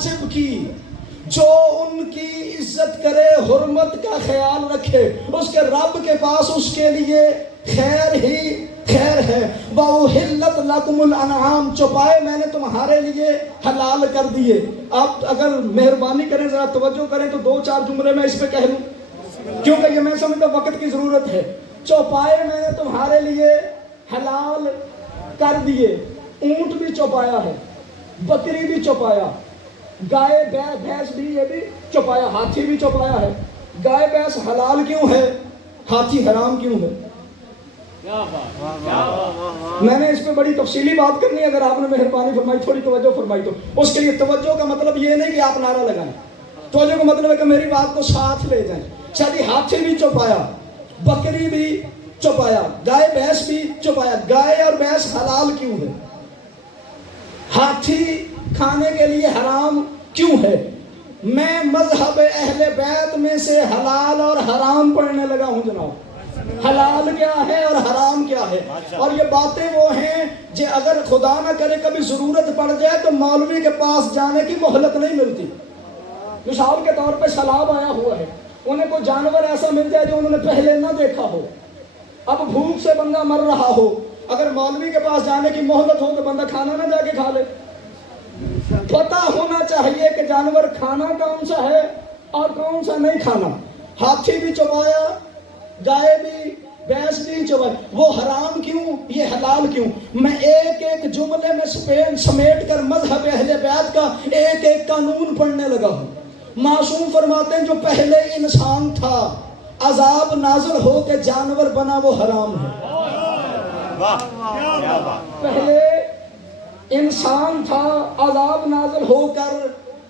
واجب کی، جو ان کی عزت کرے، حرمت کا خیال رکھے، اس کے رب کے پاس اس کے لیے خیر ہی خیر ہے۔ وَأُحِلَّتْ لَكُمُ الْأَنْعَامُ، چوپائے میں نے تمہارے لیے حلال کر دیے۔ آپ اگر مہربانی کریں ذرا توجہ کریں تو 2-4 جملے میں اس پہ کہہ لوں، کیونکہ یہ میں سمجھتا وقت کی ضرورت ہے۔ چوپائے میں نے تمہارے لیے حلال کر دیے۔ اونٹ بھی چوپایا ہے، بکری بھی چوپایا، گائے بھینس بھی، یہ بھی چوپایا، ہاتھی بھی چوپایا ہے۔ گائے بھینس حلال کیوں ہے، ہاتھی حرام کیوں ہے؟ میں نے اس پہ بڑی تفصیلی بات کرنی ہے، اگر آپ نے مہربانی فرمائی تھوڑی توجہ فرمائی تو۔ اس کے لیے توجہ کا مطلب یہ نہیں کہ آپ نعرہ لگائیں، توجہ کا مطلب ہے کہ میری بات کو ساتھ لے جائیں۔ شادی ہاتھی بھی چوپایا، بکری بھی چوپایا، گائے بھینس بھی چوپایا۔ گائے اور بھینس حلال کیوں ہے؟ ہاتھی کھانے کے لیے حرام کیوں ہے؟ میں مذہب اہل بیت میں سے حلال اور حرام پڑھنے لگا ہوں جناب۔ حلال کیا ہے اور حرام کیا ہے، اور یہ باتیں وہ ہیں جو اگر خدا نہ کرے کبھی ضرورت پڑ جائے تو مولوی کے پاس جانے کی مہلت نہیں ملتی۔ مثال کے طور پہ سیلاب آیا ہوا ہے، انہیں کوئی جانور ایسا مل جائے جو انہوں نے پہلے نہ دیکھا ہو، اب بھوک سے بندہ مر رہا ہو، اگر مولوی کے پاس جانے کی مہلت ہو تو بندہ کھانا نہ جا کے کھا لے۔ پتہ ہونا چاہیے کہ جانور کھانا کون سا ہے اور کون سا نہیں کھانا۔ ہاتھی بھی چبایا، گائے بھی، بھینس بھی چبائی، وہ حرام کیوں، یہ حلال کیوں؟ میں ایک ایک جملے میں سمیٹ کر مذہب اہل بیت کا ایک ایک قانون پڑھنے لگا ہوں۔ معصوم فرماتے ہیں جو پہلے انسان تھا عذاب نازل ہو کے جانور بنا وہ حرام ہے۔ پہلے انسان تھا عذاب نازل ہو کر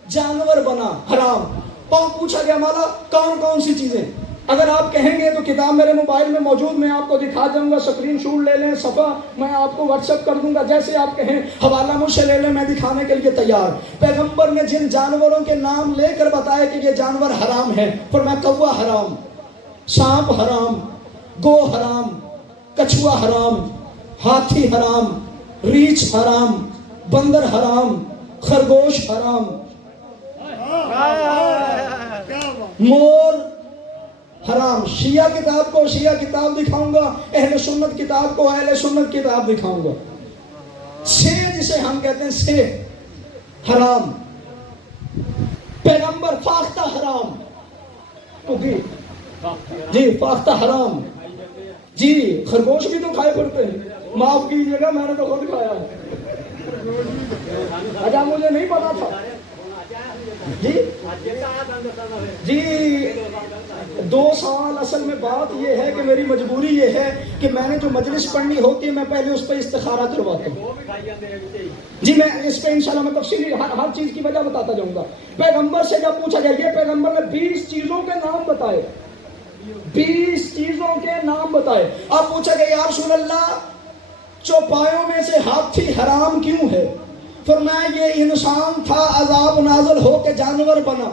جانور بنا حرام۔ پوچھا گیا مولا کون کون سی چیزیں؟ اگر آپ کہیں گے تو کتاب میرے موبائل میں موجود، میں آپ کو دکھا دوں گا، سکرین شاٹ لے لیں، صفحہ میں آپ کو واٹس ایپ کر دوں گا، جیسے آپ کہیں حوالہ مجھ سے لے لیں، میں دکھانے کے لیے تیار۔ پیغمبر نے جن جانوروں کے نام لے کر بتایا کہ یہ جانور حرام ہے، فرمایا کوا حرام، سانپ حرام، گو حرام، کچھوا حرام، ہاتھی حرام، ریچھ حرام، بندر حرام، خرگوش حرام، مور حرام۔ شیعہ کتاب کو شیعہ کتاب دکھاؤں گا، اہل سنت کتاب کو اہل سنت کتاب دکھاؤں گا۔ سے جسے ہم کہتے ہیں سے حرام، پیغمبر فاختہ حرام، جی فاختہ حرام، جی خرگوش بھی تو کھائے پڑتے ہیں، معاف کیجیے گا میں نے تو خود کھایا ہے۔ اچھا مجھے نہیں پتا تھا جی 2 سال اصل میں بات یہ ہے کہ میری مجبوری یہ ہے کہ میں نے جو مجلس پڑھنی ہوتی ہے میں پہلے اس پہ استخارہ کرواتا ہوں جی۔ میں اس پہ انشاءاللہ میں تفصیلی ہر چیز کی وجہ بتاتا جاؤں گا۔ پیغمبر سے جب پوچھا گیا، یہ پیغمبر نے 20 چیزوں کے نام بتائے، 20 چیزوں کے نام بتائے۔ اب پوچھا گیا یا رسول اللہ چوپایوں میں سے ہاتھی حرام کیوں ہے؟ فرمایا یہ انسان تھا عذاب نازل ہو کے جانور بنا۔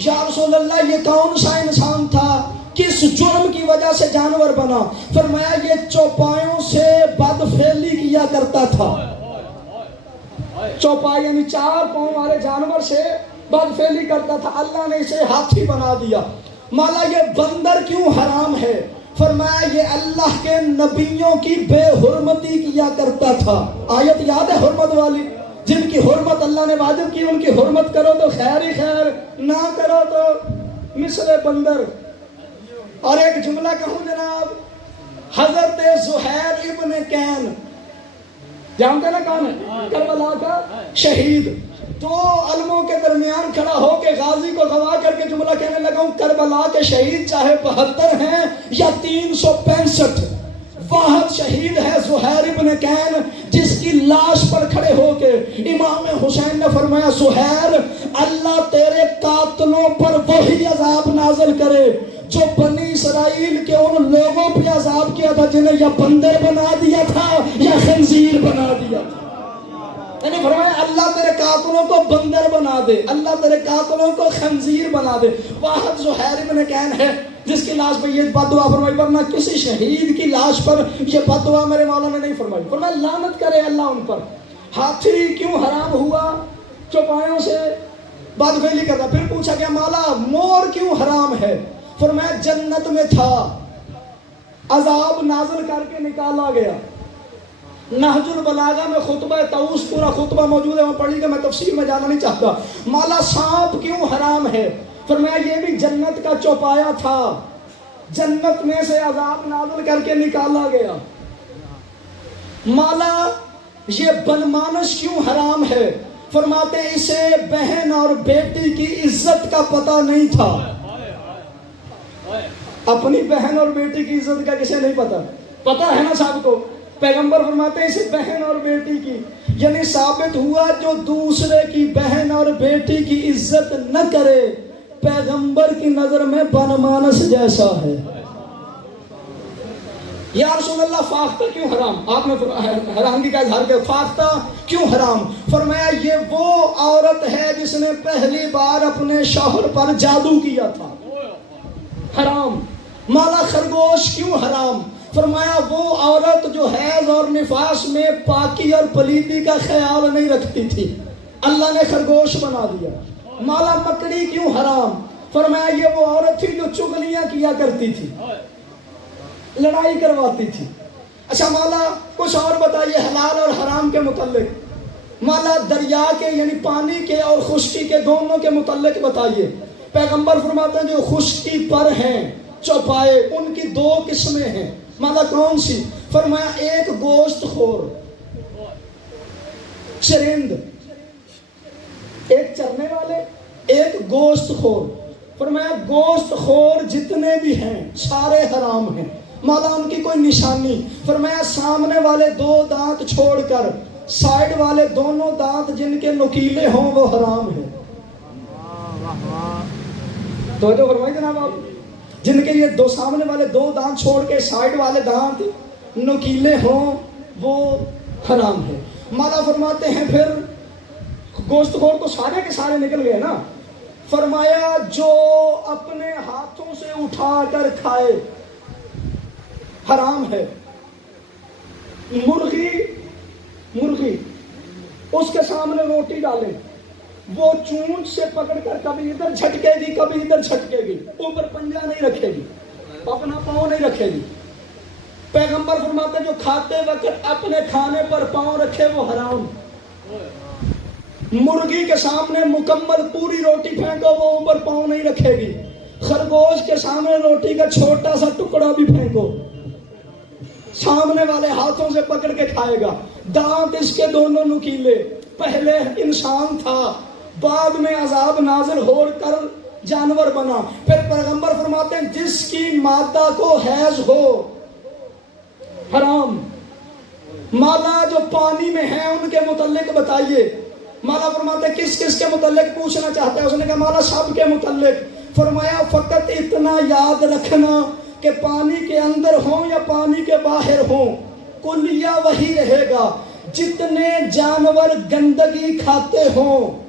یا رسول اللہ یہ کون سا انسان تھا، کس جرم کی وجہ سے جانور بنا؟ فرمایا یہ چوپایوں سے بدفعلی کیا کرتا تھا۔ چوپائی یعنی 4 پاؤں والے جانور سے بدفعلی کرتا تھا، اللہ نے اسے ہاتھی بنا دیا۔ مولا یہ بندر کیوں حرام ہے؟ فرمایا یہ اللہ کے نبیوں کی بے حرمتی کیا کرتا تھا۔ آیت یاد ہے حرمت والی، جن کی حرمت اللہ نے واجب کی ان کی حرمت کرو تو خیر ہی خیر، نہ کرو تو مثل بندر۔ اور ایک جملہ کہوں جناب، حضرت زہیر ابن کین جانتے نا کون ہے؟ کربلا کا شہید۔ 2 علموں کے درمیان کھڑا ہو کے غازی کو گواہ کر کے جملہ کہنے لگا ہوں، کربلا کے شہید چاہے 72 ہیں یا 365، واحد شہید ہے زہیر ابن کین، جس کی لاش پر کھڑے ہو کے امام حسین نے فرمایا زہیر اللہ تیرے قاتلوں پر وہی عذاب نازل کرے جو بنی اسرائیل کے ان لوگوں پہ عذاب کیا تھا جنہیں یا بندر بنا دیا تھا یا خنزیر بنا دیا تھا۔ یعنی فرمایا اللہ تیرے قاتلوں کو بندر بنا دے، اللہ تیرے قاتلوں کو خنزیر بنا دے۔ واحد زہیر ابن کین ہے جس کی لاش پہ یہ بد دعا فرمائی، ورنہ کسی شہید کی لاش پر یہ بد دعا میرے مولا نے نہیں فرمائی۔ فرمایا لعنت کرے اللہ ان پر۔ ہاتھی کیوں حرام ہوا چوپایوں سے؟ بد فعلی کرتا. پھر پوچھا گیا مولا مور کیوں حرام ہے؟ فرمایا جنت میں تھا، عذاب نازل کر کے نکالا گیا. نہج البلاغہ میں خطبہ طاؤس پورا خطبہ موجود ہے، وہاں پڑھی کہ میں تفصیل میں جانا نہیں چاہتا. مولا سانپ کیوں حرام ہے؟ فرمایا یہ بھی جنت کا چوپایا تھا، جنت میں سے عذاب نازل کر کے نکالا گیا. مولا یہ بدمانش کیوں حرام ہے؟ فرماتے اسے بہن اور بیٹی کی عزت کا پتہ نہیں تھا. اپنی بہن اور بیٹی کی عزت کا کسے نہیں پتا؟ پتا ہے نا صاحب کو. پیغمبر فرماتے ہیں اسے بہن اور بیٹی کی، یعنی ثابت ہوا جو دوسرے کی بہن اور بیٹی کی عزت نہ کرے پیغمبر کی نظر میں بدمانش جیسا ہے. یا رسول اللہ فاختہ کیوں حرام؟ آپ نے حرام کا اظہار کیا، فاختہ کیوں حرام؟ فرمایا یہ وہ عورت ہے جس نے پہلی بار اپنے شوہر پر جادو کیا تھا، حرام. مولا خرگوش کیوں حرام؟ فرمایا وہ عورت جو حیض اور نفاس میں پاکی اور پلیتی کا خیال نہیں رکھتی تھی، اللہ نے خرگوش بنا دیا. مولا مکڑی کیوں حرام؟ فرمایا یہ وہ عورت تھی جو چغلیاں کیا کرتی تھی، لڑائی کرواتی تھی. اچھا مولا کچھ اور بتائیے حلال اور حرام کے متعلق. مولا دریا کے یعنی پانی کے اور خشکی کے دونوں کے متعلق بتائیے. پیغمبر فرماتے ہیں جو خشکی پر ہیں چوپائے ان کی دو قسمیں ہیں. مولا کون سی؟ فرمایا ایک گوشت خور چرند، ایک چرنے والے، ایک گوشت خور. فرمایا گوشت خور جتنے بھی ہیں سارے حرام ہیں. مولا ان کی کوئی نشانی؟ فرمایا سامنے والے دو دانت چھوڑ کر سائیڈ والے دونوں دانت جن کے نکیلے ہوں وہ حرام ہیں. تو جو فرمائی جناب آپ، جن کے یہ دو سامنے والے دو دانت چھوڑ کے سائیڈ والے دانت نکیلے ہوں وہ حرام ہے. مولا فرماتے ہیں پھر گوشت خور تو سارے کے سارے نکل گئے نا. فرمایا جو اپنے ہاتھوں سے اٹھا کر کھائے حرام ہے. مرغی اس کے سامنے روٹی ڈالیں، وہ چونچ سے پکڑ کر کبھی ادھر جھٹکے گی کبھی ادھر جھٹکے گی، اوپر پنجہ نہیں رکھے گی، اپنا پاؤں نہیں رکھے گی. پیغمبر فرماتے ہیں جو کھاتے وقت اپنے کھانے پر پاؤں رکھے وہ حرام. مرغی کے سامنے مکمل پوری روٹی پھینکو وہ اوپر پاؤں نہیں رکھے گی. خرگوش کے سامنے روٹی کا چھوٹا سا ٹکڑا بھی پھینکو سامنے والے ہاتھوں سے پکڑ کے کھائے گا. دانت اس کے دونوں نکیلے. پہلے انسان تھا، بعد میں عذاب نازل ہو کر جانور بنا. پھر پیغمبر فرماتے ہیں جس کی مادہ کو حیض ہو حرام. مادہ جو پانی میں ہیں ان کے متعلق بتائیے. مولا فرماتے ہیں کس کس کے متعلق پوچھنا چاہتا ہے؟ اس نے کہا مولا سب کے متعلق. فرمایا فقط اتنا یاد رکھنا کہ پانی کے اندر ہوں یا پانی کے باہر ہوں کلیہ وہی رہے گا. جتنے جانور گندگی کھاتے ہوں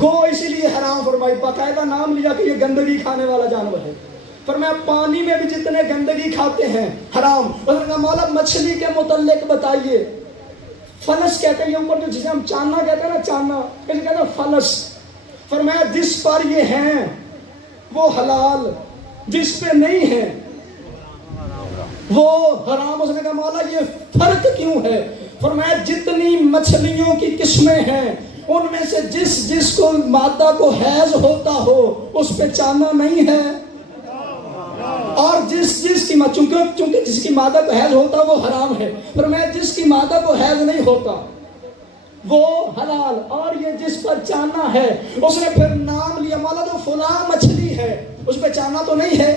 گو اسی لیے حرام فرمائی، باقاعدہ نام لیا کہ یہ گندگی کھانے والا جانور ہے. فرمایا پانی میں بھی جتنے گندگی کھاتے ہیں حرام. مولا مچھلی کے متعلق بتائیے. فلس کہتے ہیں یہ اوپر جو جسے ہم چانا کہتے ہیں نا، چانا کہتے ہیں فلس. فرمایا جس پر یہ ہیں وہ حلال، جس پہ نہیں ہے وہ حرام. اس نے کہا مولا یہ فرق کیوں ہے؟ فرمایا جتنی مچھلیوں کی قسمیں ہیں ان میں سے جس کو مادہ کو حیض ہوتا ہو اس پہ چانا نہیں ہے، اور جس کی چونکہ جس کی مادہ کو حیض ہوتا وہ حرام ہے. فرمایا جس کی مادہ کو حیض نہیں ہوتا وہ حلال، اور یہ جس پر چانا ہے. اس نے پھر نام لیا مولا جو فلاں مچھلی ہے اس پہ چانا تو نہیں ہے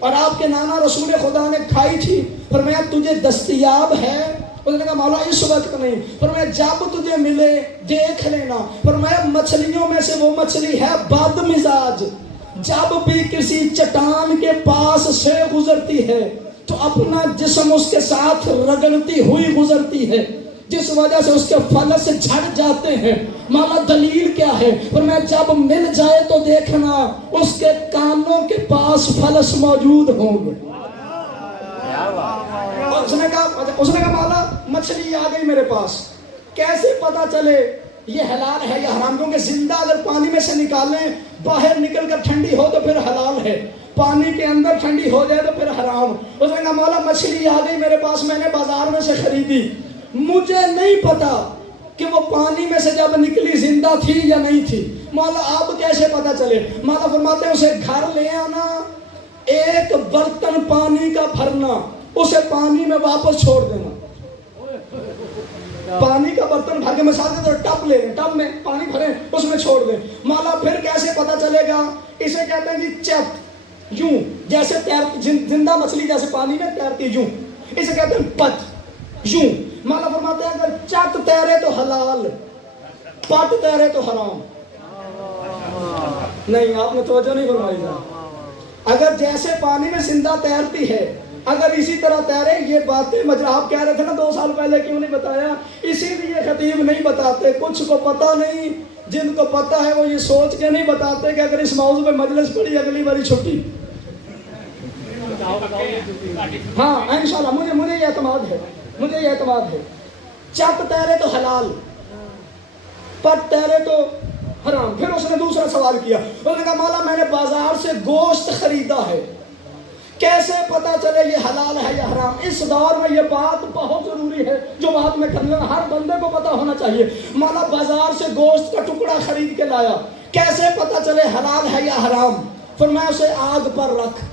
اور آپ کے نانا رسول خدا نے کھائی تھی. فرمایا تجھے دستیاب ہے؟ اس نے کہا مولا اس وقت نہیں. فرمایا جب تجھے ملے دیکھ لینا. فرمایا مچھلیوں میں سے وہ مچھلی ہے بد مزاج، جب بھی کسی چٹان کے پاس سے گزرتی ہے تو اپنا جسم اس کے ساتھ رگڑتی ہوئی گزرتی ہے، جس وجہ سے اس کے فلس جھڑ جاتے ہیں. مولا دلیل کیا ہے؟ فرمایا جب مل جائے تو دیکھنا اس کے کانوں کے پاس فلس موجود ہوں گے. اس نے کہا مولا مچھلی آ گئی میرے پاس، کیسے پتا چلے یہ حلال ہے یا حرام، کیونکہ زندہ اگر پانی میں سے نکالیں باہر نکل کر ٹھنڈی ہو تو پھر حلال ہے، پانی کے اندر ٹھنڈی ہو جائے تو پھر حرام۔ اس نے کہا مولا مچھلی آ گئی میرے پاس، میں نے بازار میں سے خریدی، مجھے نہیں پتا کہ وہ پانی میں سے جب نکلی زندہ تھی یا نہیں تھی، مولا آپ کیسے پتا چلے؟ مولا فرماتے ہیں اسے گھر لے آنا، ایک برتن پانی کا بھرنا، اسے پانی میں واپس چھوڑ دینا، پانی کا برتن بھر کے مثال دے تو ٹب لے لیں، ٹب میں پانی بھریں اس میں چھوڑ دیں۔ مولا پھر کیسے پتا چلے گا؟ اسے کہتے ہیں جی چت، یوں جیسے تیرتی زندہ مچھلی جیسے پانی میں تیرتی یوں، اسے کہتے ہیں پت، یوں۔ مولا فرماتے ہیں اگر چت تیرے تو حلال، پت تیرے تو حرام۔ نہیں آپ نے توجہ نہیں فرمائی جا، اگر جیسے پانی میں زندہ تیرتی ہے اگر اسی طرح تیرے، یہ باتیں آپ کہہ رہے تھے نا 2 سال پہلے کیوں نہیں بتایا؟ اسی لیے خطیب نہیں بتاتے، کچھ کو پتہ نہیں، جن کو پتہ ہے وہ یہ سوچ کے نہیں بتاتے کہ اگر اس موضوع پہ مجلس پڑی اگلی باری چھٹی۔ ہاں انشاءاللہ مجھے یہ اعتماد ہے، مجھے یہ اعتماد ہے۔ چت تیرے تو حلال، پت تیرے تو حرام۔ پھر اس نے دوسرا سوال کیا، اس نے کہا مولا میں نے بازار سے گوشت خریدا ہے، کیسے پتا چلے یہ حلال ہے یا حرام؟ اس دور میں یہ بات بہت ضروری ہے، جو بات میں کرنے ہر بندے کو پتا ہونا چاہیے۔ مولا بازار سے گوشت کا ٹکڑا خرید کے لایا، کیسے پتا چلے حلال ہے یا حرام؟ فرمایا اسے آگ پر رکھ،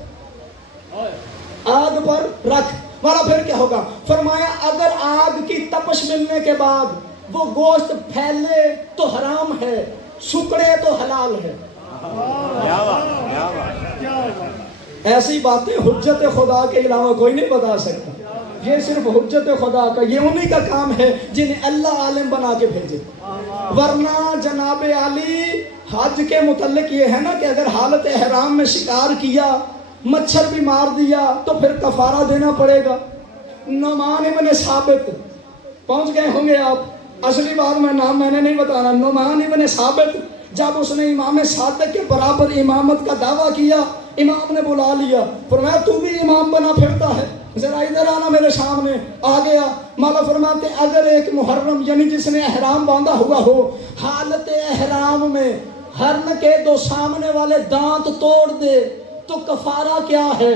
آگ پر رکھ۔ مولا پھر کیا ہوگا؟ فرمایا اگر آگ کی تپش ملنے کے بعد وہ گوشت پھیلے تو حرام ہے، سکڑے تو حلال ہے۔ ایسی باتیں حجت خدا کے علاوہ کوئی نہیں بتا سکتا، یہ صرف حجت خدا کا، یہ انہی کا کام ہے جنہیں اللہ عالم بنا کے بھیجے۔ ورنہ جناب علی حج کے متعلق یہ ہے نا کہ اگر حالت احرام میں شکار کیا، مچھر بھی مار دیا تو پھر کفارہ دینا پڑے گا۔ نعمان ابن ثابت، پہنچ گئے ہوں گے آپ، اصلی بات میں نے نہیں بتانا، نعمان ابن ثابت جب اس نے امام صادق کے برابر امامت کا دعویٰ کیا، امام نے بلا لیا، فرمایا تو بھی امام بنا پھرتا ہے، ذرا ادھر آنا میرے سامنے۔ آ گیا۔ مولا فرماتے اگر ایک محرم یعنی جس نے احرام باندھا ہوا ہو، حالت احرام میں ہرن کے 2 سامنے والے دانت توڑ دے تو کفارہ کیا ہے؟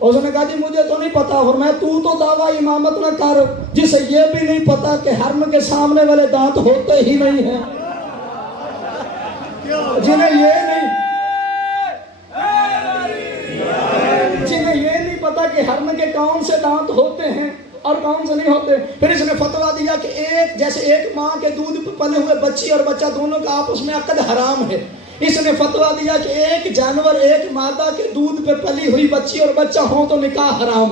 اس نے کہا جی مجھے تو نہیں پتا۔ فرمایا تو دعویٰ امامت نہ کر جسے یہ بھی نہیں پتا کہ ہرن کے سامنے والے دانت ہوتے ہی نہیں ہیں، جنہیں یہ نہیں پتا کہ ہرن کے کون سے دانت ہوتے ہیں اور کون سے نہیں ہوتے۔ پھر اس نے فتویٰ دیا کہ ایک ماں کے دودھ پہ پلے ہوئے بچی اور بچہ دونوں کا آپس میں عقد حرام ہے۔ اس نے فتویٰ دیا کہ ایک جانور ایک مادہ کے دودھ پہ پلی ہوئی بچی اور بچہ ہوں تو نکاح حرام۔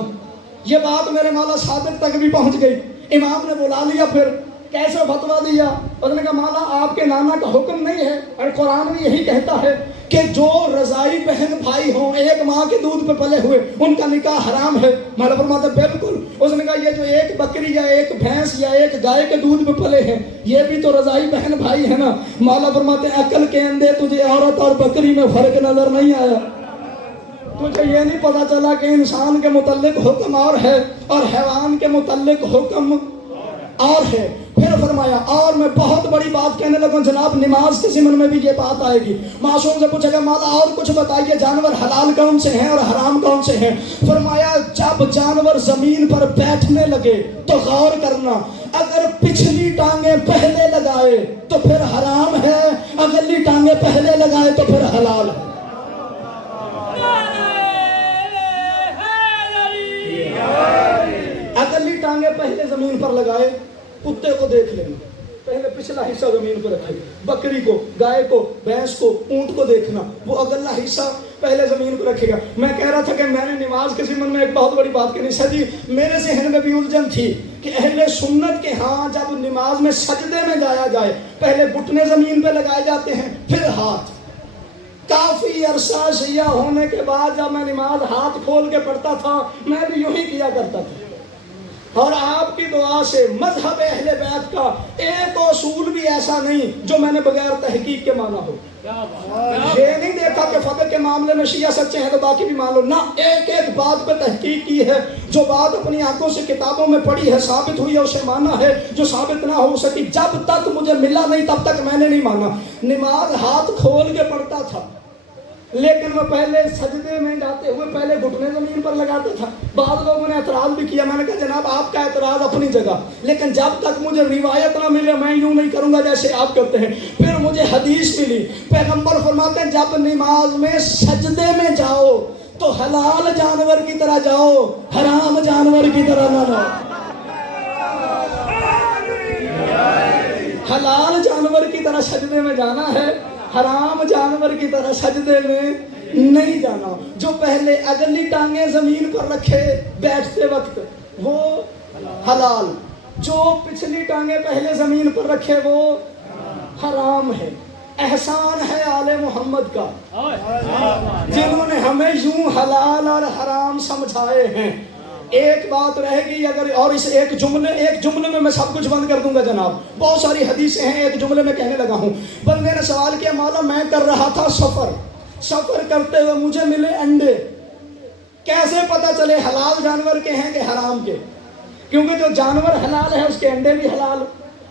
یہ بات میرے مولا صادق تک بھی پہنچ گئی۔ امام نے بلا لیا، پھر کیسے فتویٰ دیا؟ اس نے کہا مولا آپ کے نانا کا حکم نہیں ہے، اور قرآن بھی یہی کہتا ہے کہ جو رضائی بہن بھائی ہوں ایک ماں کے دودھ پہ پلے ہوئے ان کا نکاح حرام ہے۔ مولا فرماتے بالکل۔ اس نے کہا یہ جو ایک بکری یا ایک بھینس یا ایک گائے کے دودھ پہ پلے ہیں یہ بھی تو رضائی بہن بھائی ہیں نا۔ مولا فرماتے عقل کے اندھے تجھے عورت اور بکری میں فرق نظر نہیں آیا؟ تجھے یہ نہیں پتا چلا کہ انسان کے متعلق حکم اور ہے اور حیوان کے متعلق حکم اور ہے؟ پھر فرمایا اور میں بہت بڑی بات کہنے لگا جناب، نماز کے ضمن میں بھی یہ بات آئے گی۔ معصوم سے پوچھے گا مولا اور کچھ بتائیے، جانور حلال کون سے ہیں اور حرام کون سے ہیں؟ فرمایا جب جانور زمین پر بیٹھنے لگے تو غور کرنا، اگر پچھلی ٹانگیں پہلے لگائے تو پھر حرام ہے، اگلی ٹانگیں پہلے لگائے تو پھر حلال ہے۔ اگلی ٹانگیں پہلے زمین پر لگائے، کتے کو دیکھ لینا، پہلے پچھلا حصہ زمین پر رکھے، بکری کو، گائے کو، بھینس کو، اونٹ کو دیکھنا، وہ اگلا حصہ پہلے زمین پر رکھے گا۔ میں کہہ رہا تھا کہ میں نے نماز کے ضمن میں ایک بہت بڑی بات کرنی سجی، میرے ذہن میں بھی الجھن تھی کہ اہل سنت کے ہاں جب نماز میں سجدے میں جایا جائے پہلے گھٹنے زمین پہ لگائے جاتے ہیں پھر ہاتھ۔ کافی عرصہ شیعہ ہونے کے بعد جب میں نماز ہاتھ کھول کے پڑھتا تھا میں بھی یوں ہی کیا کرتا تھا، اور آپ کی دعا سے مذہب اہل بیت کا ایک اصول بھی ایسا نہیں جو میں نے بغیر تحقیق کے مانا ہو۔ یہ نہیں دیکھا کہ فقہ کے معاملے میں شیعہ سچے ہیں تو باقی بھی مان لو، نہ، ایک ایک بات پہ تحقیق کی ہے، جو بات اپنی آنکھوں سے کتابوں میں پڑھی ہے، ثابت ہوئی ہے، اسے مانا ہے، جو ثابت نہ ہو سکی جب تک مجھے ملا نہیں تب تک میں نے نہیں مانا۔ نماز ہاتھ کھول کے پڑھتا تھا، لیکن وہ پہلے سجدے میں جاتے ہوئے پہلے گھٹنے زمین پر لگاتا تھا۔ بعض لوگوں نے اعتراض بھی کیا، میں نے کہا جناب آپ کا اعتراض اپنی جگہ، لیکن جب تک مجھے روایت نہ ملے میں یوں نہیں کروں گا جیسے آپ کرتے ہیں۔ پھر مجھے حدیث ملی، پیغمبر فرماتے ہیں جب نماز میں سجدے میں جاؤ تو حلال جانور کی طرح جاؤ، حرام جانور کی طرح نہ جاؤ۔ حلال جانور کی طرح سجدے میں جانا ہے، حرام جانور کی طرح سجدے میں نہیں جانا۔ جو پہلے اگلی ٹانگیں زمین پر رکھے بیٹھتے وقت وہ حلال، جو پچھلی ٹانگیں پہلے زمین پر رکھے وہ حرام ہے۔ احسان ہے آل محمد کا جنہوں نے ہمیں یوں حلال اور حرام سمجھائے ہیں۔ ایک بات رہے گی، اگر اور اس ایک جملے میں سب کچھ بند کر دوں گا جناب، بہت ساری حدیثیں ہیں، ایک جملے میں کہنے لگا ہوں۔ بندے نے سوال کیا، مولا میں کر رہا تھا سفر کرتے ہوئے مجھے ملے انڈے، کیسے پتہ چلے حلال جانور کے ہیں کہ حرام کے؟ کیونکہ جو جانور حلال ہے اس کے انڈے بھی حلال،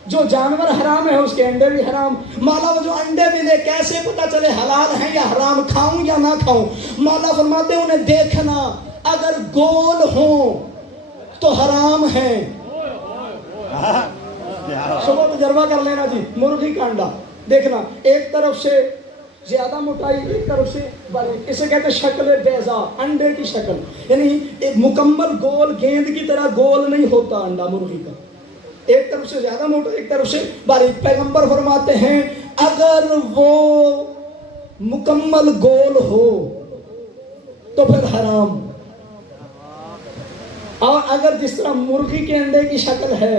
جو جانور حرام ہے اس کے انڈے بھی حرام۔ مولا وہ جو انڈے ملے کیسے پتہ چلے حلال ہیں یا حرام، کھاؤں یا نہ کھاؤں؟ مولا فرماتے ہیں انہیں دیکھنا، اگر گول ہوں تو حرام ہیں۔ صبح تجربہ کر لینا جی، مرغی کا انڈا دیکھنا، ایک طرف سے زیادہ موٹائی، ایک طرف سے باریک، اسے کہتے ہیں شکل بیضا، انڈے کی شکل، یعنی ایک مکمل گول گیند کی طرح گول نہیں ہوتا انڈا مرغی کا، ایک طرف سے زیادہ موٹا ایک طرف سے باریک۔ پیغمبر فرماتے ہیں اگر وہ مکمل گول ہو تو پھر حرام، اور اگر جس طرح مرغی کے انڈے کی شکل ہے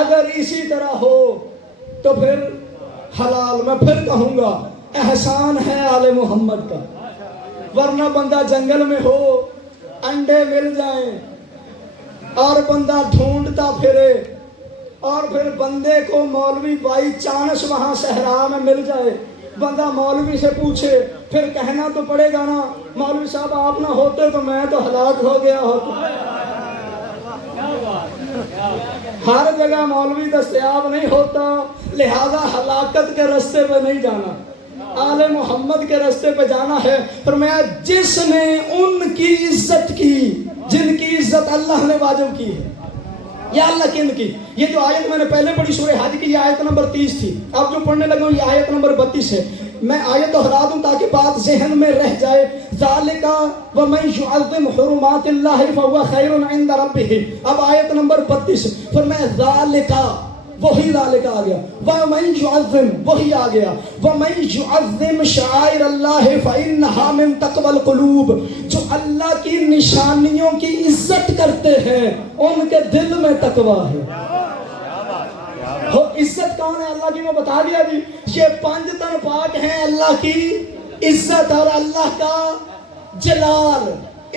اگر اسی طرح ہو تو پھر حلال۔ میں پھر کہوں گا احسان ہے آل محمد کا، ورنہ بندہ جنگل میں ہو، انڈے مل جائیں اور بندہ ڈھونڈتا پھرے، اور پھر بندے کو مولوی بائی چانس وہاں صحرا میں مل جائے، بندہ مولوی سے پوچھے، پھر کہنا تو پڑے گا نا مولوی صاحب آپ نہ ہوتے تو میں تو ہلاک ہو گیا ہوتا۔ ہر جگہ مولوی دستیاب نہیں ہوتا، لہذا ہلاکت کے راستے پہ نہیں جانا، آل محمد کے راستے پہ جانا ہے۔ فرمایا جس نے ان کی عزت کی جن کی عزت اللہ نے واجب کی ہے، یا اللہ کن کی؟ یہ جو آیت میں نے پہلے پڑھی سورہ حج کی، یہ آیت نمبر 30 تھی، اب جو پڑھنے لگا ہوں یہ آیت نمبر 32 ہے۔ میں آیت دہرا دوں تاکہ بات ذہن میں رہ جائے۔ ذالک ومن یعظم حرمات اللہ فہو خیر عند ربہ، اب آیت نمبر 32 فرمایا ذالک، وہی ذالک آ گیا، ومن یعظم وہی آ گیا، ومن یعظم شعائر اللہ فانہا من تقوی القلوب، جو اللہ کی نشانیوں کی عزت کرتے ہیں ان کے دل میں تقوی ہے۔ عزت کون ہے اللہ کی؟ میں بتا دیا جی، یہ 5 تن پاک ہیں اللہ کی عزت، اور اللہ کا جلال،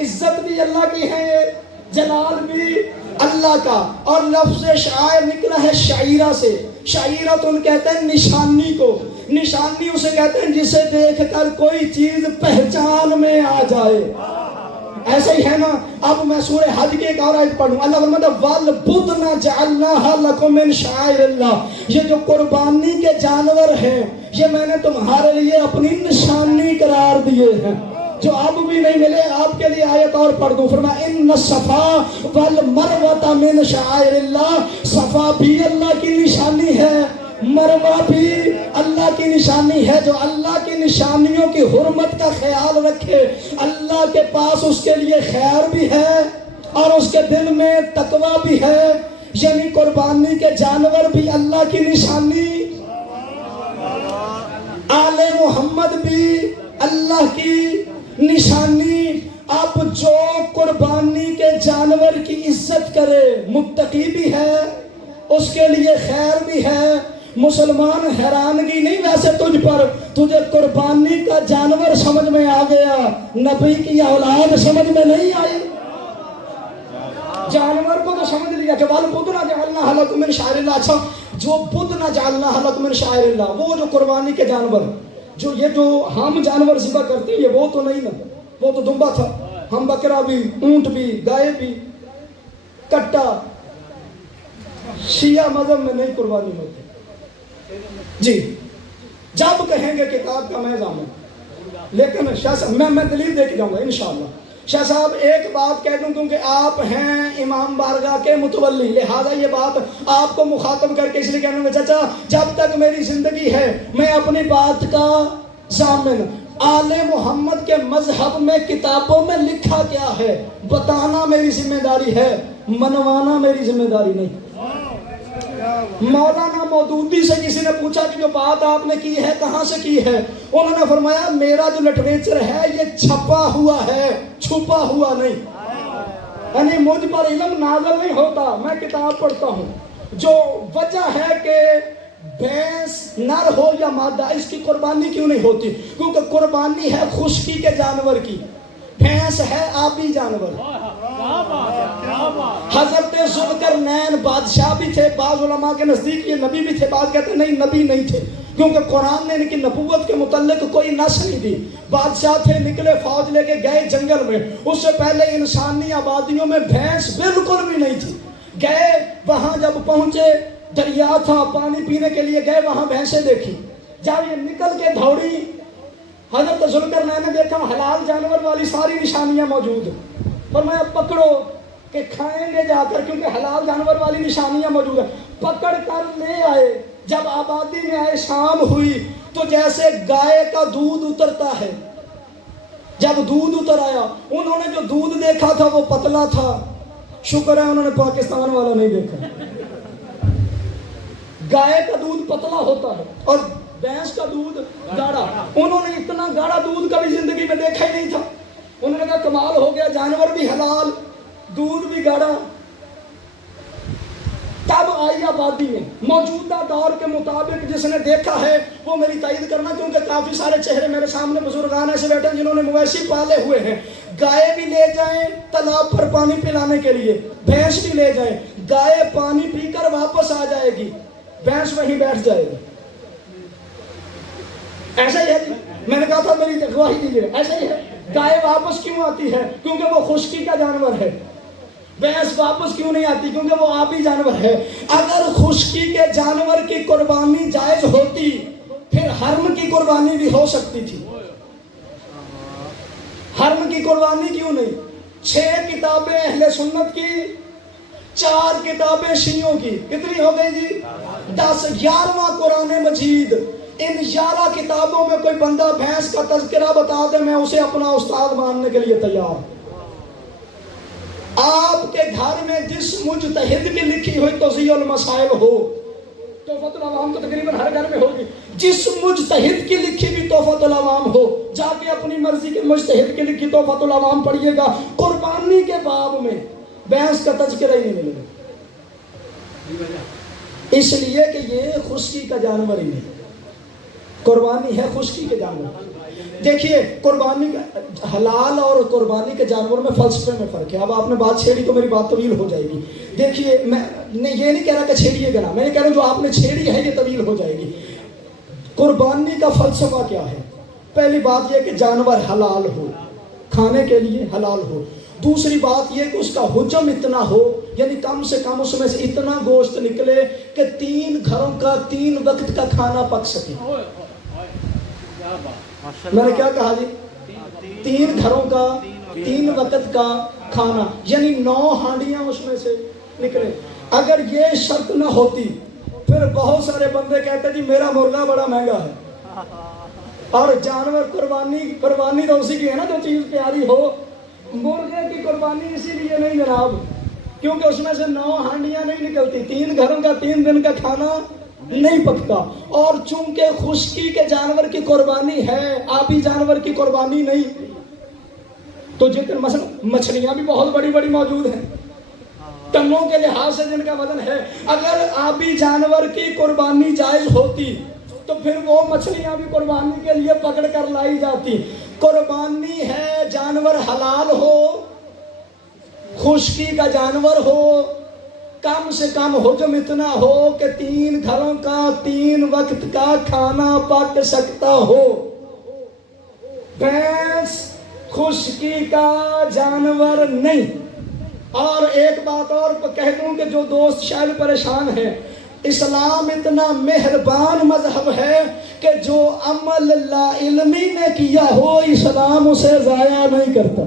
عزت بھی اللہ کی ہے، جلال بھی اللہ کا۔ اور لفظ شعائر نکلا ہے شعیرہ سے، شعیرہ تو کہتے ہیں نشانی کو، نشانی اسے کہتے ہیں جسے دیکھ کر کوئی چیز پہچان میں آ جائے، ایسا ہی ہے نا۔ اب میں سورہ حج کے ایک اور آیت پڑھوں، اللہ فرماتا ہے وَالْبُدْنَ جَعَلْنَاهَا لَكُم مِّن شَعَائِرِ اللَّهِ، یہ جو قربانی کے جانور ہیں یہ میں نے تمہارے لیے اپنی نشانی قرار دیے ہیں، جو اب بھی نہیں ملے۔ آپ کے لیے آیت اور پڑھ دوں، فرمایا ان الصفا والمروہ من شعائر اللہ، صفا بھی اللہ کی نشانی ہے، مروہ بھی اللہ کی نشانی ہے۔ جو اللہ کی نشانیوں کی حرمت کا خیال رکھے اللہ کے پاس اس کے لیے خیر بھی ہے اور اس کے دل میں تقوی بھی ہے، یعنی قربانی کے جانور بھی اللہ کی نشانی، آل محمد بھی اللہ کی نشانی۔ اب جو قربانی کے جانور کی عزت کرے متقی بھی ہے، اس کے لیے خیر بھی ہے۔ مسلمان حیرانگی نہیں ویسے تجھ پر، تجھے قربانی کا جانور سمجھ میں آ گیا، نبی کی اولاد سمجھ میں نہیں آئی۔ جانور کو تو سمجھ لیا کہ وَالْبُدْنَ جَعَلْنَاهَا لَكُم مِّن شَعَائِرِ اللَّهِ. اچھا جو بدنا جعلناها لَكُم مِّن شَعَائِرِ اللَّهِ، وہ جو قربانی کے جانور، جو یہ جو ہم جانور ذبح کرتے ہیں، یہ وہ تو نہیں نا، وہ تو دمبا تھا. ہم بکرا بھی، اونٹ بھی، گائے بھی، کٹا. شیعہ مذہب میں نہیں قربانی ہوتی. جی جب کہیں گے کتاب کا میں ضامن. لیکن شاہ صاحب میں دلیل دے کے جاؤں گا انشاءاللہ. شاہ صاحب ایک بات کہہ دوں، کیونکہ آپ ہیں امام بارگاہ کے متولی، لہٰذا یہ بات آپ کو مخاطب کر کے اس لیے کہنا گا، چچا جب تک میری زندگی ہے میں اپنی بات کا ضامن. آل محمد کے مذہب میں کتابوں میں لکھا کیا ہے بتانا میری ذمہ داری ہے، منوانا میری ذمہ داری نہیں. مولانا مودودی سے کسی نے پوچھا کہ جو بات آپ نے کی ہے کہاں سے کی ہے؟ انہوں نے فرمایا میرا جو لٹریچر ہے یہ چھپا ہوا ہے، چھپا ہوا نہیں. یعنی مجھ پر علم نازل نہیں ہوتا، میں کتاب پڑھتا ہوں. جو وجہ ہے کہ بھینس نر ہو یا مادہ، اس کی قربانی کیوں نہیں ہوتی؟ کیونکہ قربانی ہے خشکی کے جانور کی، بھینس ہے آبی جانور. حضرت ذوالقرنین بادشاہ بھی تھے، بعض علماء کے نزدیک یہ نبی بھی تھے، بعض کہتے ہیں نہیں نبی نہیں تھے، کیونکہ قرآن نے ان کی نبوت کے متعلق کوئی نص نہیں دی. بادشاہ تھے، نکلے فوج لے کے گئے جنگل میں. اس سے پہلے انسانی آبادیوں میں بھینس بالکل بھی نہیں تھی. گئے وہاں، جب پہنچے دریا تھا، پانی پینے کے لیے گئے، وہاں بھینسیں دیکھی. جب یہ نکل کے دوڑی، حضرت ذوالقرنین نے دیکھا حلال جانور والی ساری نشانیاں موجود. فرمایا پکڑو کہ کھائیں گے جا کر، کیونکہ حلال جانور والی نشانیاں موجود ہیں. پکڑ کر لے آئے. جب آبادی میں آئے، شام ہوئی تو جیسے گائے کا دودھ اترتا ہے، جب دودھ اتر آیا، انہوں نے جو دودھ دیکھا تھا وہ پتلا تھا. شکر ہے انہوں نے پاکستان والا نہیں دیکھا. گائے کا دودھ پتلا ہوتا ہے اور بھینس کا دودھ گاڑھا. انہوں نے اتنا گاڑھا دودھ کبھی زندگی میں دیکھا ہی نہیں تھا. انہوں نے کہا کمال ہو گیا، جانور بھی حلال، دودھ بھی گاڑھا. تب آئی آبادی میں موجودہ دور کے مطابق جس نے دیکھا ہے وہ میری تائید کرنا، کیونکہ کافی سارے چہرے میرے سامنے بزرگان ایسے بیٹھے ہیں جنہوں نے مویشی پالے ہوئے ہیں. گائے بھی لے جائیں تالاب پر پانی پلانے کے لیے، بھینس بھی لے جائیں. گائے پانی پی کر واپس آ جائے گی، بھینس وہیں بیٹھ جائے گی. ایسا ہی ہے جی، میں نے کہا تھا میری گواہی دیجیے. ایسا ہی ہے. گائے واپس کیوں آتی ہے؟ کیونکہ وہ خشکی کا جانور ہے. بھینس واپس کیوں نہیں آتی؟ کیونکہ وہ آبی جانور ہے. اگر خشکی کے جانور کی قربانی جائز ہوتی پھر حرم کی قربانی بھی ہو سکتی تھی. حرم کی قربانی کیوں نہیں؟ 6 کتابیں اہل سنت کی، 4 کتابیں شیعوں کی، کتنی ہو گئی جی؟ 10. 11واں قرآن مجید. ان 11 کتابوں میں کوئی بندہ بھینس کا تذکرہ بتا دے، میں اسے اپنا استاد ماننے کے لیے تیار. آپ کے گھر میں جس مجتہد کی لکھی ہوئی توضیح المسائل ہو، تحفۃ العوام تو تقریباً ہر گھر میں ہوگی، جس مجتہد کی لکھی بھی تحفۃ العوام ہو، جا کے اپنی مرضی کے مجتہد کی لکھی تحفۃ العوام پڑھیے گا، قربانی کے باب میں بھینس کا تذکرہ ہی نہیں ملے گا. اس لیے کہ یہ خشکی کا جانور ہی نہیں، قربانی ہے خشکی کے جانور. دیکھیے قربانی کا حلال اور قربانی کے جانور میں فلسفے میں فرق ہے. اب آپ نے بات چھیڑی تو میری بات طویل ہو جائے گی. دیکھیے میں یہ نہیں کہہ رہا کہ چھیڑیے گا نا، میں یہ کہہ رہا ہوں جو آپ نے چھیڑی ہے یہ طویل ہو جائے گی. قربانی کا فلسفہ کیا ہے؟ پہلی بات یہ کہ جانور حلال ہو، کھانے کے لیے حلال ہو. دوسری بات یہ کہ اس کا حجم اتنا ہو، یعنی کم سے کم اس میں سے اتنا گوشت نکلے کہ 3 گھروں کا 3 وقت کا کھانا پک سکے. میں نے کیا کہا جی؟ 3 گھروں کا 3 وقت کا کھانا، یعنی 9 ہانڈیاں اس میں سے نکلے. اگر یہ شرط نہ ہوتی پھر بہت سارے بندے کہتے جی میرا مرغا بڑا مہنگا ہے. اور جانور قربانی تو اسی کی ہے نا جو چیز پیاری ہو. مرغے کی قربانی اسی لیے نہیں جناب، کیونکہ اس میں سے 9 ہانڈیاں نہیں نکلتی، 3 گھروں کا 3 دن کا کھانا نہیں پکتا. اور چونکہ خشکی کے جانور کی قربانی ہے، آبی جانور کی قربانی نہیں، تو جتنے مثلا مچھلیاں بھی بہت بڑی بڑی موجود ہیں ٹنوں کے لحاظ سے جن کا وزن ہے. اگر آبی جانور کی قربانی جائز ہوتی تو پھر وہ مچھلیاں بھی قربانی کے لیے پکڑ کر لائی جاتی. قربانی ہے جانور حلال ہو، خشکی کا جانور ہو، کم سے کم حجم اتنا ہو کہ 3 گھروں کا 3 وقت کا کھانا پک سکتا ہو۔ بھینس خشکی کا جانور نہیں۔ اور ایک بات اور کہہ دوں کہ جو دوست شاید پریشان ہیں، اسلام اتنا مہربان مذہب ہے کہ جو عمل لا علمی نے کیا ہو اسلام اسے ضائع نہیں کرتا۔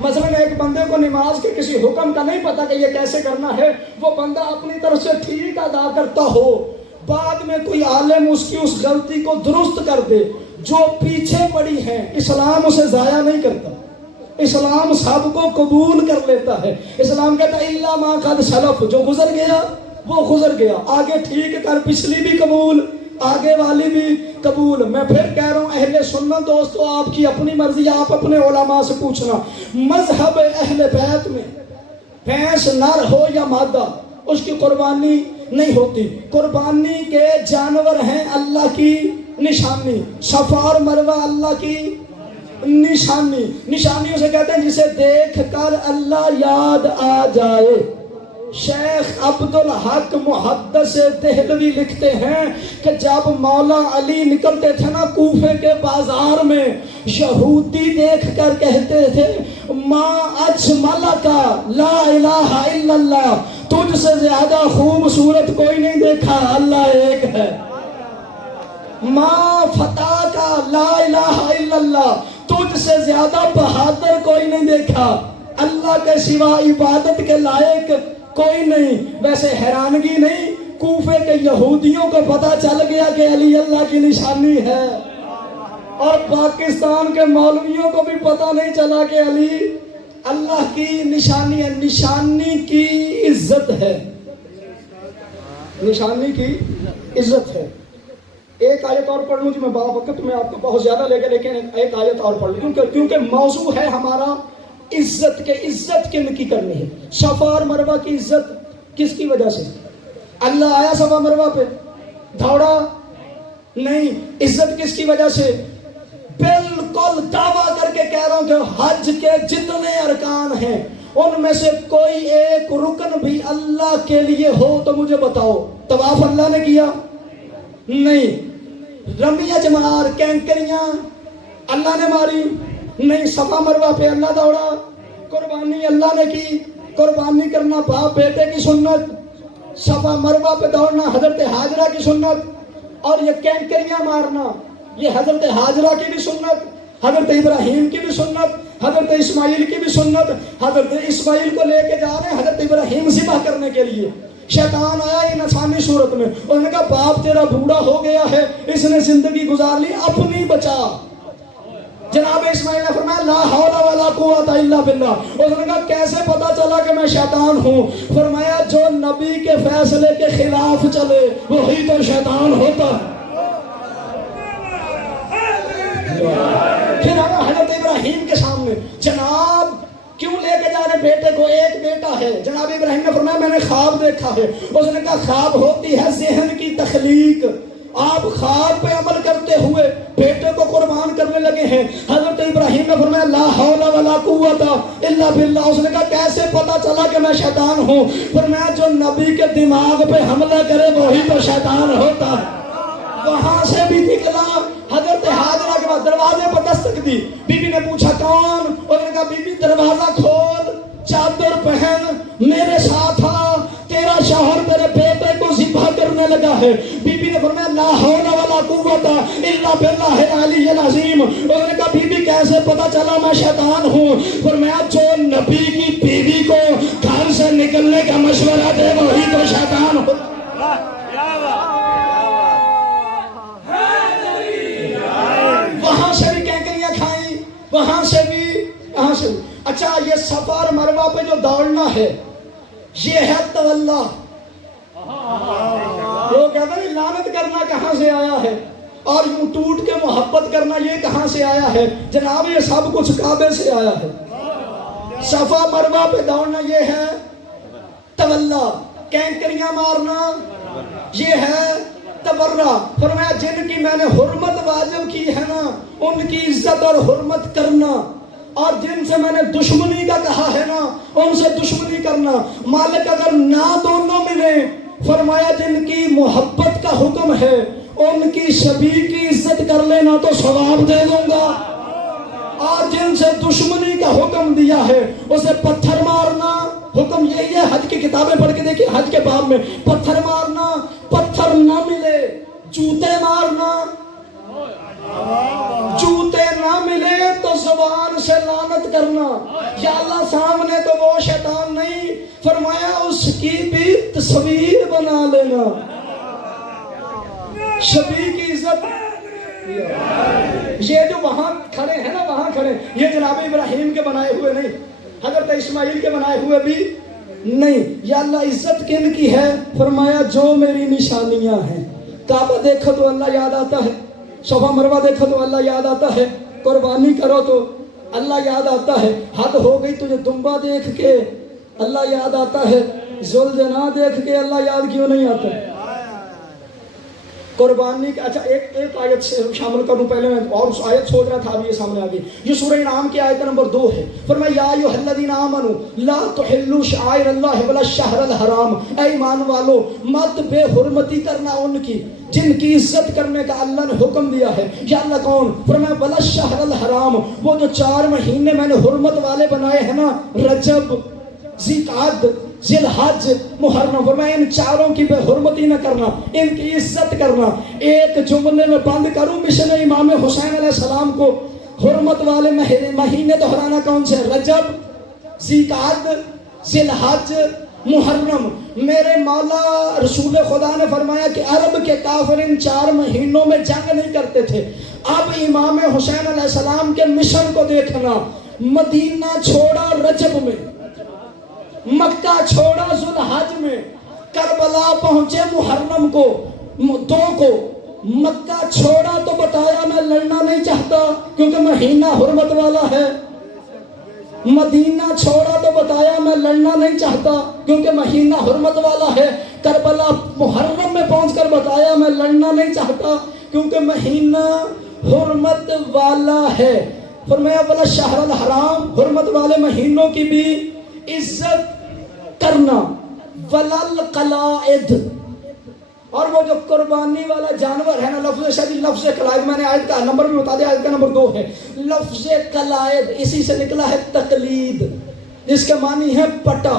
مثلا ایک بندے کو نماز کے کسی حکم کا نہیں پتا کہ یہ کیسے کرنا ہے، وہ بندہ اپنی طرف سے ٹھیک ادا کرتا ہو، بعد میں کوئی عالم اس کی اس غلطی کو درست کر دے، جو پیچھے پڑی ہیں اسلام اسے ضائع نہیں کرتا۔ اسلام سب کو قبول کر لیتا ہے۔ اسلام کہتا ہے الا ما قد سلف، جو گزر گیا وہ گزر گیا، آگے ٹھیک کر، پچھلی بھی قبول، آگے والی بھی قبول۔ میں پھر کہہ رہا ہوں اہل سنت دوستو، آپ کی اپنی مرضی، آپ اپنے علماء سے پوچھنا۔ مذہب اہل بیت میں بھینس نر ہو یا مادہ اس کی قربانی نہیں ہوتی۔ قربانی کے جانور ہیں اللہ کی نشانی، صفا اور مروہ اللہ کی نشانی۔ نشانی اسے کہتے ہیں جسے دیکھ کر اللہ یاد آ جائے۔ شیخ عبدالحق محدث دہلوی لکھتے ہیں کہ جب مولا علی نکلتے تھے نا کوفے کے بازار میں، یہودی دیکھ کر کہتے تھے ما اجملک لا الہ الا اللہ، تجھ سے زیادہ خوبصورت کوئی نہیں دیکھا، اللہ ایک ہے۔ ما فتح کا لا الہ الا اللہ، تجھ سے زیادہ بہادر کوئی نہیں دیکھا، اللہ کے سوا عبادت کے لائق کوئی نہیں۔ ویسے حیرانگی نہیں، کوفے کے یہودیوں کو پتا چل گیا کہ علی اللہ کی نشانی ہے، اور پاکستان کے مولویوں کو بھی پتا نہیں چلا کہ علی اللہ کی نشانی ہے۔ نشانی کی عزت ہے، نشانی کی عزت ہے۔ ایک آیت اور پڑھ لوں جی، میں وقت میں آپ کو بہت زیادہ لے کے، لیکن ایک آیت اور پڑھ لوں کیونکہ موضوع ہے ہمارا عزت کے، عزت کن کی کرنی ہے۔ صفا اور مروہ کی عزت کس کی وجہ سے؟ اللہ آیا صفا مروہ پہ؟ دوڑا نہیں۔ عزت کس کی وجہ سے؟ بالکل دعویٰ کر کے کہہ رہا ہوں کہ حج کے جتنے ارکان ہیں ان میں سے کوئی ایک رکن بھی اللہ کے لیے ہو تو مجھے بتاؤ۔ طواف اللہ نے کیا؟ نہیں۔ رمیہ جمار کینکریاں اللہ نے ماری؟ نہیں۔ صفا مروہ پہ اللہ دوڑا؟ قربانی اللہ نے کی؟ قربانی کرنا باپ بیٹے کی سنت، صفا مروہ پہ دوڑنا حضرت حاجرہ کی سنت، اور یہ کینکریاں مارنا یہ حضرت حاجرہ کی بھی سنت، حضرت ابراہیم کی بھی سنت، حضرت اسماعیل کی بھی سنت۔ حضرت اسماعیل کو لے کے جا رہے ہیں حضرت ابراہیم ذبح کرنے کے لیے، شیطان آیا ان انسانی صورت میں، انہوں نے کہا باپ تیرا بوڑھا ہو گیا ہے، اس نے زندگی گزار لی، اپنی بچا۔ جناب اسماعیل نے فرمایا لا حول ولا قوت الا باللہ۔ اس نے کہا کیسے پتا چلا کہ میں شیطان ہوں؟ فرمایا جو نبی کے فیصلے کے خلاف چلے وہی تو شیطان ہوتا ہے۔ پھر حضرت ابراہیم کے سامنے جناب کیوں لے کے جا رہے بیٹے کو؟ ایک بیٹا ہے۔ جناب ابراہیم نے فرمایا میں نے خواب دیکھا ہے۔ اس نے کہا خواب ہوتی ہے ذہن کی تخلیق، آپ خواب پہ عمل کرتے ہوئے بیٹے کو قربان کرنے لگے ہیں۔ حضرت ابراہیم نے فرمایا لا حول ولا قوت الا باللہ۔ اس نے کہا کیسے پتا چلا کہ میں شیطان ہوں؟ فرمایا جو نبی کے دماغ پہ حملہ کرے وہی تو شیطان ہوتا ہے۔ وہاں سے بھی نکلا، حضرت حاجرہ کے بعد دروازے پر دستک دی، بی بی نے پوچھا کون؟ اس نے کہا بی بی دروازہ کھول، چادر پہن، میرے ساتھ آ، تیرا شوہر تیرے بیٹے کو ذبح کرنے لگا ہے۔ بی بی نے فرمایا لا حول ولا قوت الا باللہ العلی العظیم۔ اس نے کہا بی بی کیسے پتا چلا میں شیطان ہوں؟ فرمایا جو نبی کی بیوی کو گھر سے نکلنے کا مشورہ دے وہی تو شیطان ہو۔ وہاں سے بھی کینکریاں کھائیں، وہاں سے بھی، یہاں سے بھی۔ اچھا یہ صفا اور مروہ پہ جو دوڑنا ہے یہ ہے تولا۔ لوگ کہتے ہیں لعنت کرنا کہاں سے آیا ہے، اور یوں ٹوٹ کے محبت کرنا یہ کہاں سے آیا ہے؟ جناب یہ سب کچھ کعبے سے آیا ہے۔ صفا مروہ پہ دوڑنا یہ ہے تولا، کینکریاں مارنا یہ ہے تبرہ۔ فرمایا جن کی میں نے حرمت واجب کی ہے نا ان کی عزت اور حرمت کرنا، اور جن سے میں نے دشمنی کا کہا ہے نا ان سے دشمنی کرنا. مالک اگر نہ دونوں ملیں فرمایا جن کی محبت کا حکم ہے ان کی شبیہ کی عزت کر لینا تو ثواب دے دوں گا. اور جن سے دشمنی کا حکم دیا ہے اسے پتھر مارنا حکم یہی ہے. حج کی کتابیں پڑھ کے دیکھیں حج کے باب میں پتھر مارنا, پتھر نہ ملے جوتے مارنا, جوتے نہ ملے تو زبان سے لعنت کرنا. یا اللہ سامنے تو وہ شیطان نہیں فرمایا اس کی بھی تصویر بنا لینا. شبیہ کی عزت یہ جو وہاں کھڑے ہیں نا وہاں کھڑے یہ جناب ابراہیم کے بنائے ہوئے نہیں, حضرت اسماعیل کے بنائے ہوئے بھی نہیں. یا اللہ عزت کن کی ہے فرمایا جو میری نشانیاں ہیں. کعبہ دیکھو تو اللہ یاد آتا ہے, صفا مروہ دیکھو تو اللہ یاد آتا ہے, قربانی کرو تو اللہ یاد آتا ہے. حد ہو گئی تجھے دمبا دیکھ کے اللہ یاد آتا ہے, ذوالجناح دیکھ کے اللہ یاد کیوں نہیں آتا؟ قربانی کا اچھا ایک آیت سے شامل کروں پہلے میں اور اس آیت سوچ رہا تھا ابھی یہ سامنے آ گئی. یہ سورہ انعام کی آیت نمبر 2 ہے. فرمایا یا ایھا الذین آمنوا لا تحلوا شعائر اللہ ولا الشہر الحرام. اے ایمان والو مت بے حرمتی کرنا ان کی جن کی عزت کرنے کا اللہ نے حکم دیا ہے. یا اللہ کون؟ فرمایا ولا الشہر الحرام, وہ جو 4 مہینے میں نے حرمت والے بنائے ہیں نا, رجب, ذی-القعد, ذی الحج, محرم. فرمایا ان 4 کی بے حرمتی نہ کرنا, ان کی عزت کرنا. ایک جملے میں بند کروں مشن امام حسین علیہ السلام کو حرمت والے مہینے دہرانا کون سے؟ رجب, ذی-القعد, ذی الحج, محرم. میرے مولا رسول خدا نے فرمایا کہ عرب کے کافر ان 4 مہینوں میں جنگ نہیں کرتے تھے. اب امام حسین علیہ السلام کے مشن کو دیکھنا, مدینہ چھوڑا رجب میں, مکہ چھوڑا ذوالحج میں, کربلا پہنچے محرم کو 2 کو. مکہ چھوڑا تو بتایا میں لڑنا نہیں چاہتا کیونکہ مہینہ حرمت والا ہے. مدینہ چھوڑا تو بتایا میں لڑنا نہیں چاہتا کیونکہ مہینہ حرمت والا ہے. کربلا محرم میں پہنچ کر بتایا میں لڑنا نہیں چاہتا کیونکہ مہینہ حرمت والا ہے. فرمایا ولا الشہر الحرام, حرمت والے مہینوں کی بھی عزت کرنا. ولا القلائد, اور وہ جو قربانی والا جانور ہے نا, لفظ شدید لفظ قلائد, میں نے آیت کا نمبر بھی بتا دیا, آیت کا نمبر 2 ہے. لفظ قلائد اسی سے نکلا ہے تقلید, جس کے معنی ہے پٹا.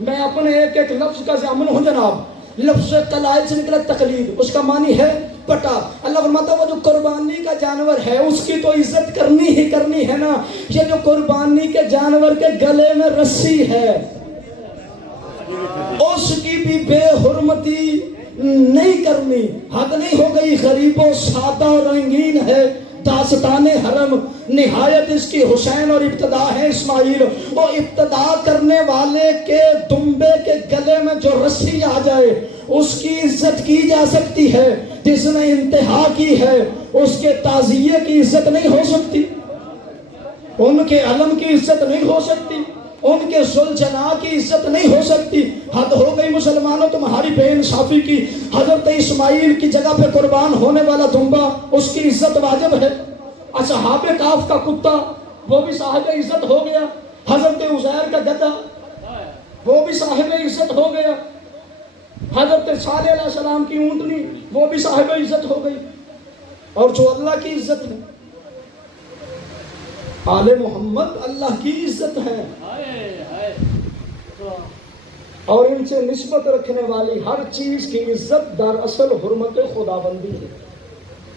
میں اپنے ایک لفظ کا ضامن ہوں جناب. لفظ قلائد سے نکلا تقلید, اس کا معنی ہے پٹا. اللہ فرماتا ہے وہ جو قربانی کا جانور ہے اس کی تو عزت کرنی ہی کرنی ہے نا. یہ جو قربانی کے جانور کے گلے میں رسی ہے اس کی بھی بے حرمتی نہیں کرنی. حد نہیں ہو گئی؟ غریب و سادہ و رنگین ہے داستان حرم, نہایت اس کی حسین اور ابتدا ہے اسماعیل. وہ ابتدا کرنے والے کے دمبے کے گلے میں جو رسی آ جائے اس کی عزت کی جا سکتی ہے, جس نے انتہا کی ہے اس کے تعزیے کی عزت نہیں ہو سکتی, ان کے علم کی عزت نہیں ہو سکتی, ان کے ذوالجناح کی عزت نہیں ہو سکتی. حد ہو گئی مسلمانوں تمہاری بے انصافی کی. حضرت اسماعیل کی جگہ پہ قربان ہونے والا دمبا اس کی عزت واجب ہے. اصحاب کاف کا کتا وہ بھی صاحب عزت ہو گیا. حضرت عزیر کا گدھا وہ بھی صاحب عزت ہو گیا. حضرت صالح علیہ السلام کی اونٹنی وہ بھی صاحب عزت ہو گئی. اور جو اللہ کی عزت ہے, آل محمد اللہ کی عزت ہے, اور ان سے نسبت رکھنے والی ہر چیز کی عزت دراصل حرمت خداوندی ہے.